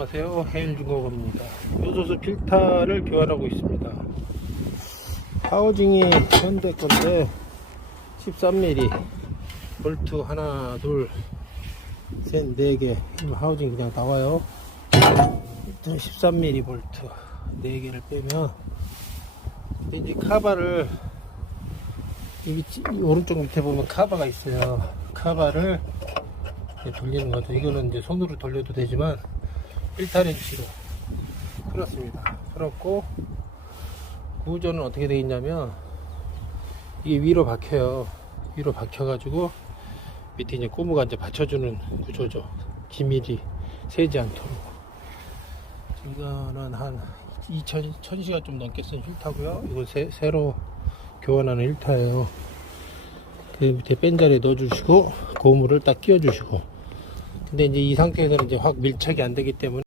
안녕하세요. 해일중공업입니다. 요소수 필터를 교환하고 있습니다. 하우징이 현대 건데 13mm 볼트 하나 둘셋 네개. 하우징 그냥 나와요. 일단 13mm 볼트 4개를 빼면 근데 이제 카바를 이 오른쪽 밑에 보면 카바가 있어요. 카바를 돌리는 거죠. 이거는 이제 손으로 돌려도 되지만 1타렌치로 풀었습니다. 풀었고 구조는 어떻게 되어 있냐면 이게 위로 박혀요. 위로 박혀가지고 밑에 이제 고무가 이제 받쳐주는 구조죠. 기밀이 새지 않도록. 이거는 한 2000, 1000시간 좀 넘게 쓴 힐타고요. 이거 새, 새로 교환하는 힐타예요. 그 밑에 뺀 자리에 넣어주시고 고무를 딱 끼워주시고 근데 이제 이 상태에서는 이제 확 밀착이 안 되기 때문에